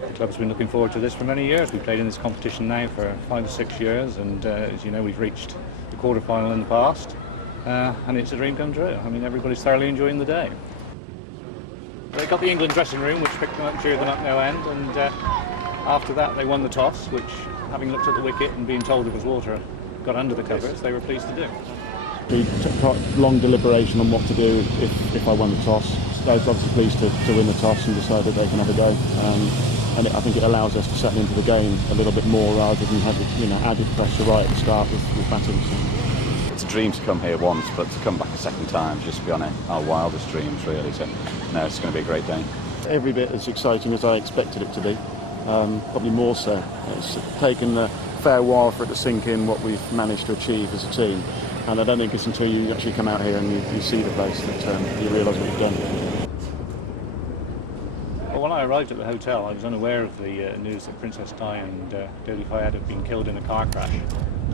The club's been looking forward to this for many years. We've played in this competition now for 5 or 6 years, and as you know, we've reached the quarter-final in the past, and it's a dream come true. I mean, everybody's thoroughly enjoying the day. They got the England dressing room, which picked them up and cheered them up no end, and after that they won the toss, which, having looked at the wicket and being told it was water, got under the covers, they were pleased to do. We took long deliberation on what to do if I won the toss. They were obviously pleased to win the toss and decided they can have a go. And I think it allows us to settle into the game a little bit more rather than have added pressure right at the start with batting. It's a dream to come here once, but to come back a second time just beyond our wildest dreams, really. So, no, it's going to be a great day. Every bit as exciting as I expected it to be, probably more so. It's taken a fair while for it to sink in what we've managed to achieve as a team. And I don't think it's until you actually come out here and you see the place that you realise what you've done. Well, when I arrived at the hotel, I was unaware of the news that Princess Di and Dodi Fayed had been killed in a car crash.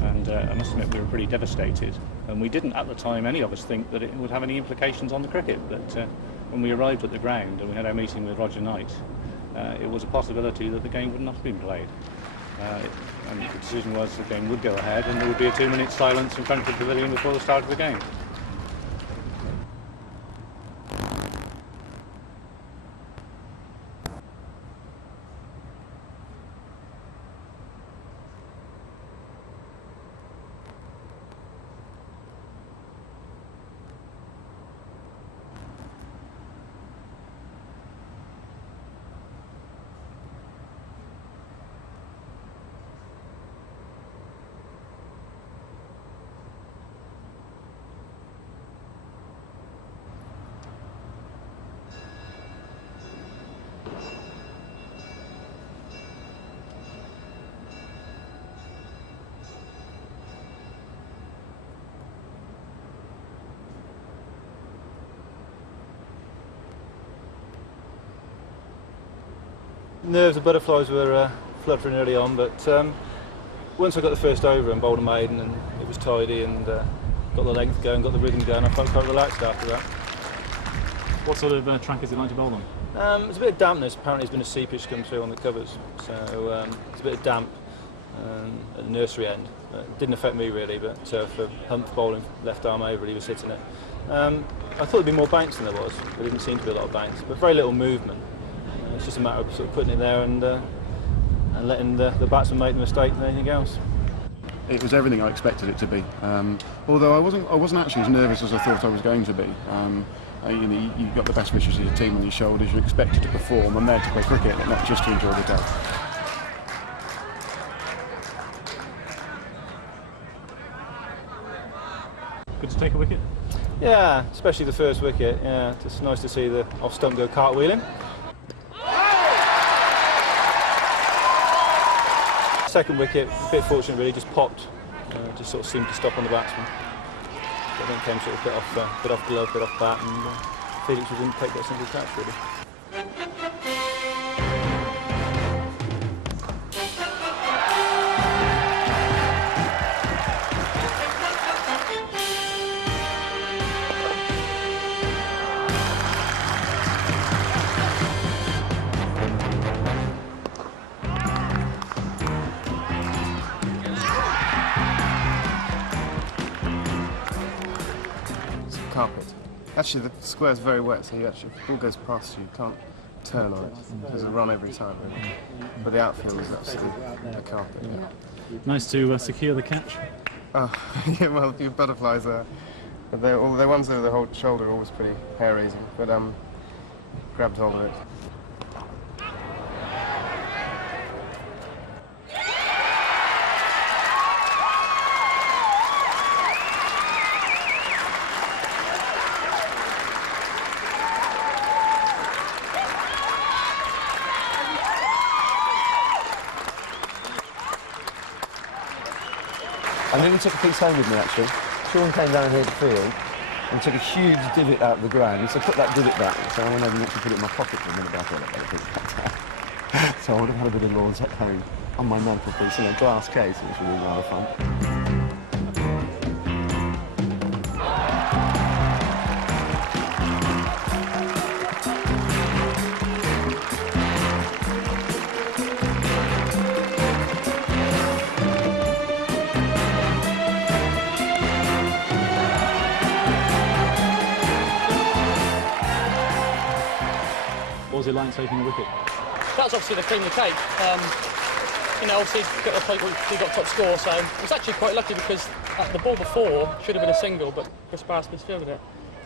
And I must admit, we were pretty devastated. And we didn't, at the time, any of us think that it would have any implications on the cricket. But when we arrived at the ground and we had our meeting with Roger Knight, it was a possibility that the game would not have been played. And the decision was the game would go ahead and there would be a 2-minute silence in front of the pavilion before the start of the game. Nerves and butterflies were fluttering early on, but once I got the first over and bowled a maiden and it was tidy and got the length going, got the rhythm going, I felt quite relaxed after that. What sort of track is it like to bowl them? There's a bit of dampness. Apparently there's been a seepage come through on the covers, so it's a bit of damp at the nursery end. It didn't affect me really, but for Humph bowling left arm over, he was hitting it. I thought there'd be more bounce than there was. There didn't seem to be a lot of bounce, but very little movement. It's just a matter of sort of putting it there and letting the batsman make the mistake than anything else. It was everything I expected it to be. Although I wasn't actually as nervous as I thought I was going to be. You've got the best wishes of your team on your shoulders. You're expected to perform. I'm there to play cricket, but not just to enjoy the day. Good to take a wicket? Yeah, especially the first wicket. Yeah, it's nice to see the off stump go cartwheeling. Second wicket, a bit fortunate really, just popped. Just sort of seemed to stop on the batsman. I think it came sort of bit off glove, bit off bat, and Felix didn't take that single catch really. Carpet. Actually, the square's very wet, so if the ball goes past you, you can't turn on it. There's a run every time, really. But the outfield is absolutely a carpet. Yeah. Nice to secure the catch. Oh, yeah, well, a few butterflies there. But the ones over the whole shoulder are always pretty hair-raising. But grabbed hold of it. I nearly took a piece home with me actually. Sean came down here to field and took a huge divot out of the ground. He said, put that divot back. So I went over and actually put it in my pocket for a minute, but I thought I'd better put it back down. So I would have had a bit of lawns at home on my mantelpiece in a glass case, which was really rather fun. like taking a wicket? That's obviously the cream of the cake. You know, obviously we got top score, so it was actually quite lucky because the ball before should have been a single, but Chris Barris misfielded it,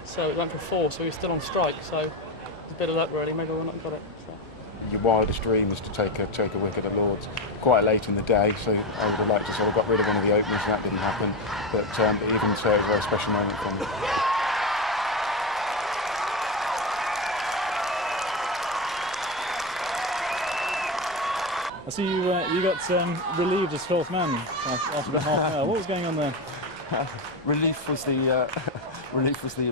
so it went for 4, so he was still on strike. So it was a bit of luck really. Maybe we not got it. So. Your wildest dream is to take a wicket at Lords quite late in the day, so I would have liked to sort of got rid of one of the openers, and that didn't happen. But even so, it was a very special moment for me. I see you got relieved as 4th man after the half hour. What was going on there? Relief was the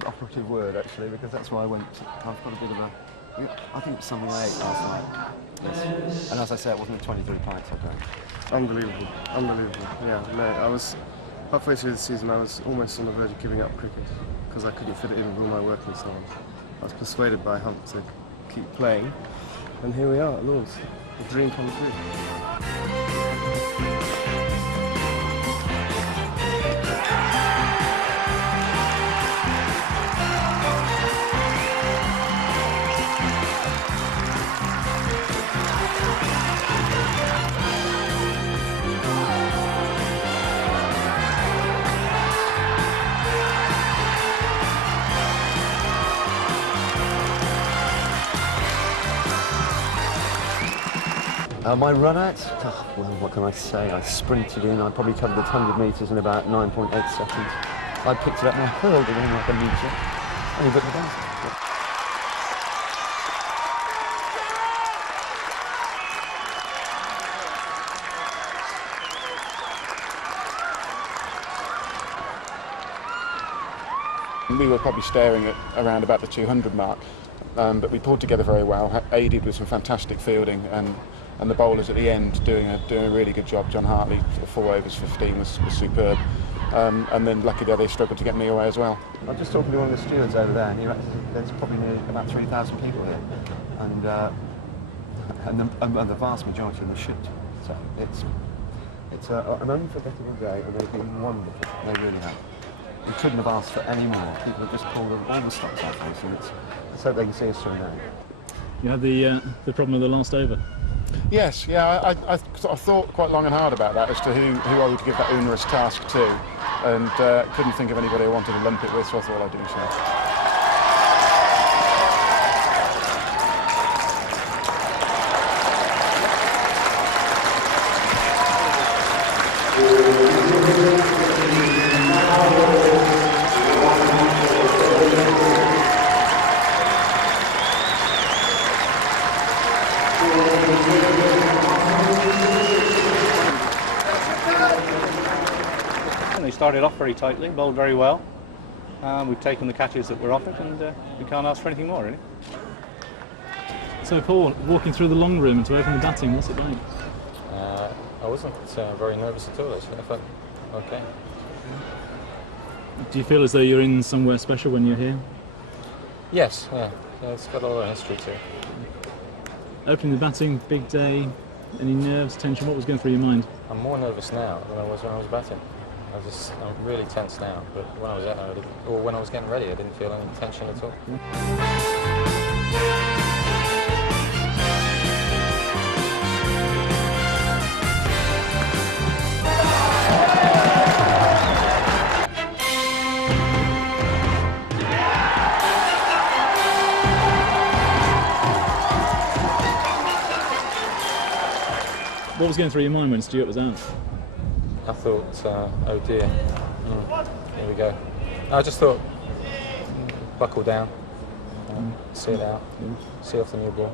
operative word actually, because that's why I went. I've got a bit of a. I think it was something I ate last night. Yes. And as I said, it wasn't 23 pints I drank. Unbelievable, unbelievable. Yeah, no, I was halfway through the season. I was almost on the verge of giving up cricket because I couldn't fit it in with all my work and so on. I was persuaded by Hunt to keep playing, and here we are at Lords. The dream come true. My run out, well, what can I say? I sprinted in, I probably covered the 100 metres in about 9.8 seconds. I picked it up and I hurled it in like a metre. And he got the basket. We were probably staring at around about the 200 mark, but we pulled together very well, aided with some fantastic fielding, and the bowlers at the end doing a really good job. John Hartley, 4 overs 15 was superb, and then luckily they struggled to get me away as well. I'm just talking to one of the stewards over there, and he reckons there's probably nearly about 3,000 people here, and the vast majority of them should. So it's an unforgettable day, and they've been wonderful. They really have. We couldn't have asked for any more. People have just pulled all the stops out of us, and let's hope they can see us through now. You had the problem with the last over. Yes, yeah, I thought quite long and hard about that as to who I would give that onerous task to, and couldn't think of anybody I wanted to lump it with, so I thought I'd do so. They started off very tightly, bowled very well. We've taken the catches that were offered, and we can't ask for anything more, really. So, Paul, walking through the long room to open the batting, what's it like? I wasn't very nervous at all, actually. I felt okay. Do you feel as though you're in somewhere special when you're here? Yes, yeah, it's got a lot of history to it. Opening the batting, big day, any nerves, tension, what was going through your mind? I'm more nervous now than I was when I was batting. I'm really tense now, but when I was at home, or when I was getting ready, I didn't feel any tension at all. What was going through your mind when Stuart was out? I thought, oh dear, here we go. I just thought, buckle down, see it out, see off the new ball.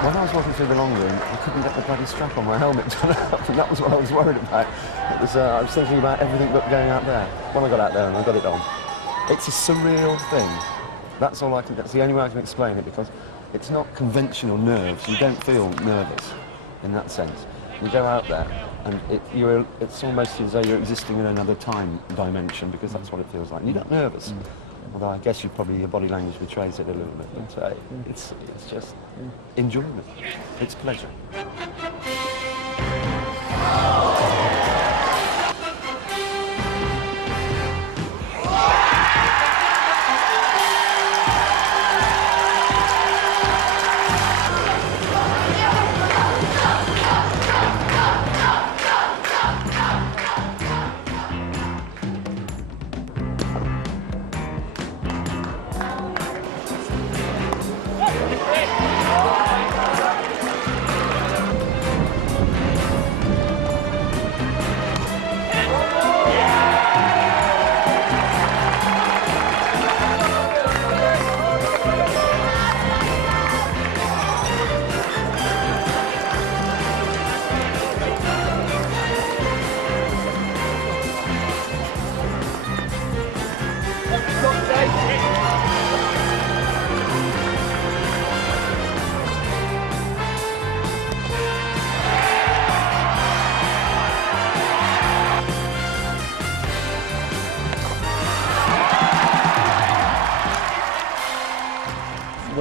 When I was walking through the long room, I couldn't get the bloody strap on my helmet done up, and that was what I was worried about. It was, I was thinking about everything but going out there. When I got out there and I got it on, it's a surreal thing. That's all that's the only way I can explain it, because it's not conventional nerves. You don't feel nervous in that sense. You go out there and it's almost as though you're existing in another time dimension, because that's what it feels like. And you're not nervous. Although I guess your body language betrays it a little bit. But it's just enjoyment. It's pleasure.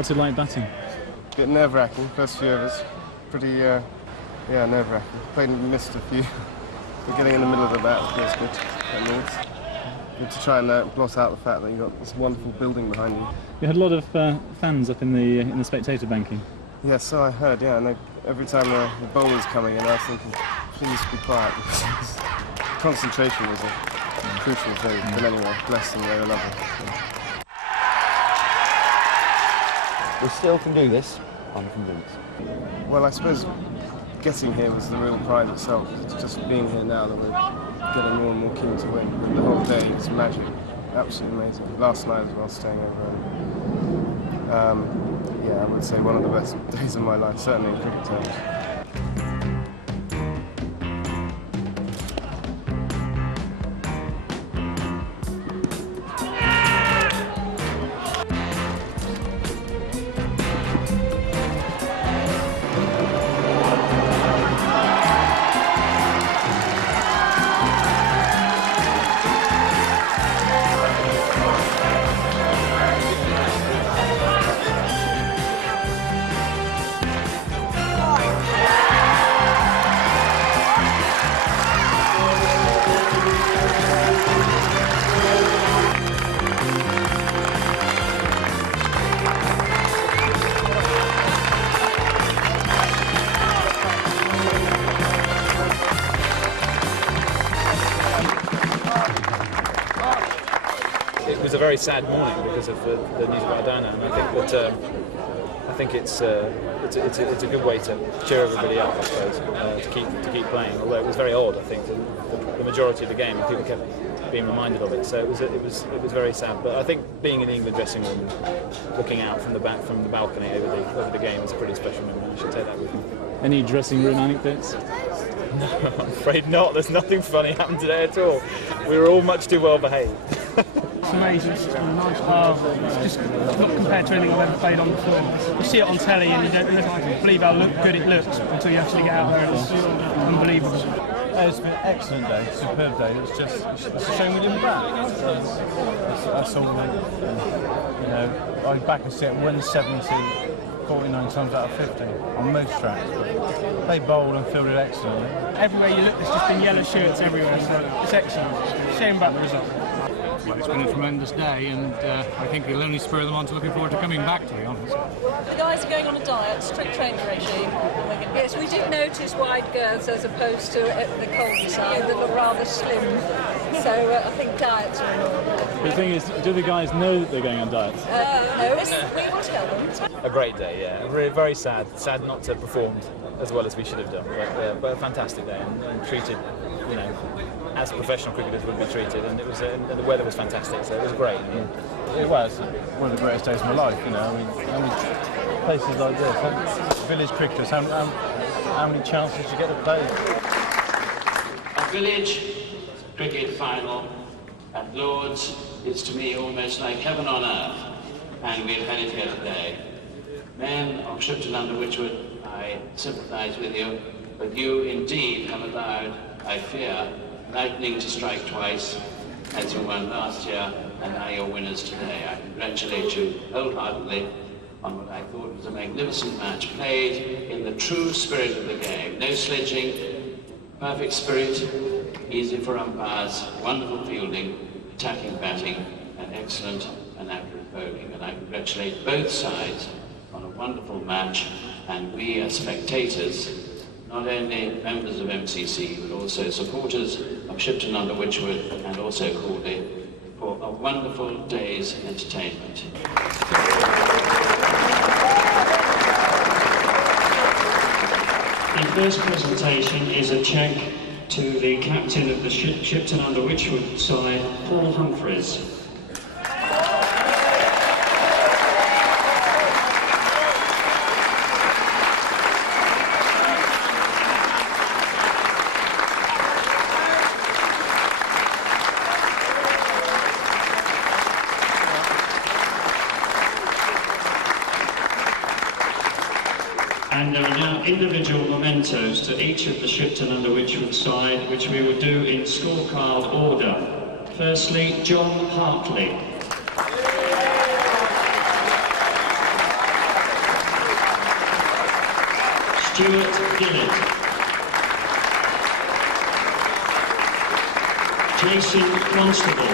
What's it like batting? A bit nerve-wracking, first few overs. Pretty, nerve-wracking. Played and missed a few. But getting in the middle of the bat feels good. That means. Good to try and blot out the fact that you've got this wonderful building behind you. You had a lot of fans up in the spectator banking. Yeah, so I heard, yeah, and every time the bowler's coming in, I was thinking, please be quiet. Concentration was a crucial thing, but anyway, bless them, they were lovely. Yeah. We still can do this, I'm convinced. Well, I suppose getting here was the real prize itself. It's just being here now that we're getting more and more keen to win. And the whole day is magic, absolutely amazing. Last night as well, staying over. Yeah, I would say one of the best days of my life, certainly in cricket terms. It was a very sad morning because of the news about Dana, and I think it's a good way to cheer everybody up, I suppose, to keep playing. Although it was very odd, I think, the majority of the game, people kept being reminded of it. So it was very sad. But I think being in the England dressing room, looking out from the balcony over the game is a pretty special moment. I should take that with me. Any dressing room anecdotes? No, I'm afraid not. There's nothing funny happened today at all. We were all much too well behaved. It's amazing. It's just not compared to anything I've ever played on before. You see it on telly and you don't believe how good it looks until you actually get out there. It's unbelievable. It's been an excellent day, superb day. It's a shame we didn't bat. That's all. You know, I back and set 170 49 times out of 50 on most tracks. They bowled and fielded excellently. Everywhere you look, there's just been yellow shirts everywhere. So it's excellent. Shame about the result. Well, it's been a tremendous day, and I think it'll only spur them on to looking forward to coming back, to be honest. The guys are going on a diet, strict training regime. Yes, we did notice wide girths as opposed to the Caldy side that were rather slim. So I think diets are in order. The thing is, do the guys know that they're going on diets? No, we will tell them. A great day, yeah. Really very sad. Sad not to have performed as well as we should have done. But a fantastic day and treated, you know, as professional cricketers would be treated. And it was, and the weather was fantastic, so it was great. It was one of the greatest days of my life. You know, I mean, places like this, village cricketers. How many chances did you get to play? A village cricket final at Lord's is to me almost like heaven on earth, and we've had it here today. Men of Shipton-Under-Wychwood, I sympathise with you, but you indeed have allowed, I fear, lightning to strike twice, as you won last year, and now you're winners today. I congratulate you wholeheartedly on what I thought was a magnificent match, played in the true spirit of the game. No sledging, perfect spirit, easy for umpires, wonderful fielding, attacking batting, and excellent and accurate bowling. And I congratulate both sides on a wonderful match, and we as spectators, not only members of MCC, but also supporters of Shipton-Under-Wychwood and also Caldy, for a wonderful day's entertainment. The first presentation is a cheque to the captain of the Shipton-Under-Wychwood side, Paul Humphreys. And there are now individual mementos to each of the Shipton-Under-Wychwood side, which we will do in scorecard order. Firstly, John Hartley. Stuart Gillett, Jason Constable,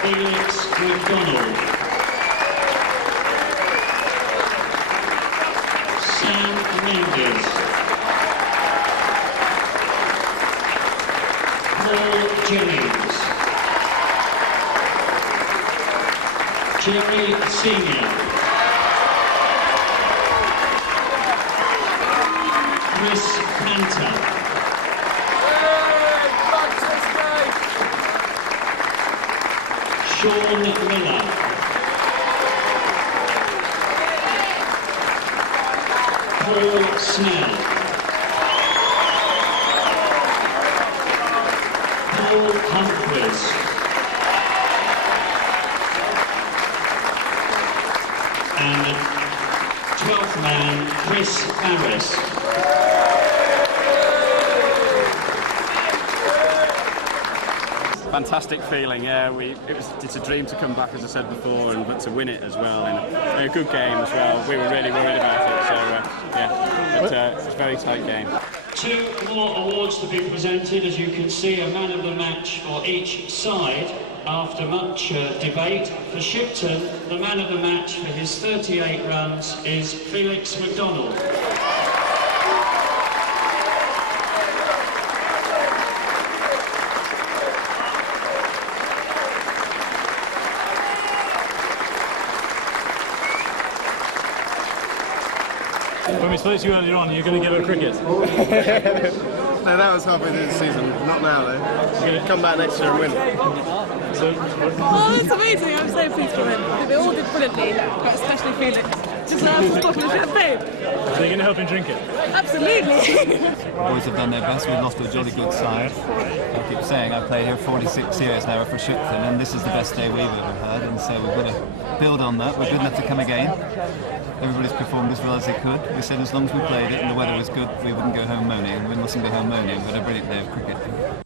Felix McDonald, Sam Mendes, Paul Jennings, Jerry Senior, Chris Cantor, Sean Miller, Paul Snell, Paul Humphreys, and the 12th man, Chris Harris. Fantastic feeling, yeah. It's a dream to come back, as I said before, but to win it as well. And a good game as well. We were really worried about it, so it's a very tight game. 2 more awards to be presented, as you can see, a man of the match for each side. After much debate, for Shipton, the man of the match for his 38 runs is Felix McDonald. When we spoke to you earlier on, you're going to give her cricket. No, that was halfway through the season. Not now, though. Come back next year and win. Oh, that's amazing. I'm so pleased for him. They all did brilliantly, but especially Felix. Deserves a bottle of champagne. So you're going to help him drink it? Absolutely. Boys have done their best. We've lost to a jolly good side. I keep saying I've played here 46 years now for Shipton, and this is the best day we've ever had, and so we've got to build on that. We're good enough to come again. Everybody's performed as well as they could. We said as long as we played it and the weather was good, we wouldn't go home moaning, and we mustn't go home moaning. We had a brilliant day of cricket.